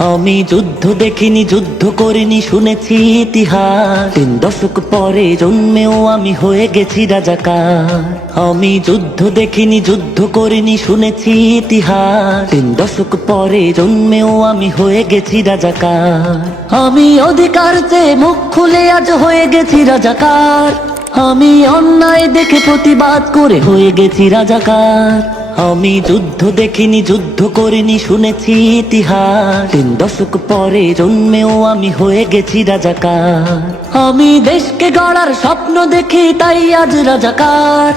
আমি যুদ্ধ দেখিনি, যুদ্ধ করিনি, শুনেছি ইতিহাস। তিন দশক পরে জন্মেও আমি হয়ে গেছি রাজাকার। আমি যুদ্ধ দেখিনি, যুদ্ধ করিনি, শুনেছি ইতিহাস। তিন দশক পরে জন্মেও আমি হয়ে গেছি রাজাকার। আমি অধিকার চেয়ে মুখ খুলে আজ হয়ে গেছি রাজাকার। আমি অন্যায় দেখে প্রতিবাদ করে হয়ে গেছি রাজাকার। আমি যুদ্ধ দেখিনি, যুদ্ধ করিনি, শুনেছি ইতিহাস। তিন দশক পরে জন্মেও আমি হয়ে গেছি রাজাকার। আমি দেশকে গড়ার স্বপ্ন দেখি, তাই আজ রাজাকার।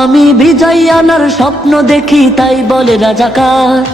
আমি বিজয় আনার স্বপ্ন দেখি, তাই বলে রাজাকার।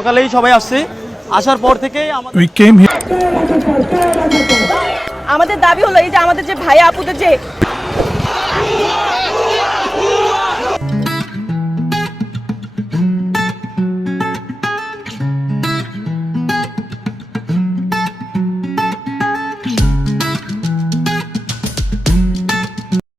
সকালেই সবাই আসছে। আসার পর থেকেই আমাদের দাবি হলো এই যে আমাদের যে ভাই আপুদের যে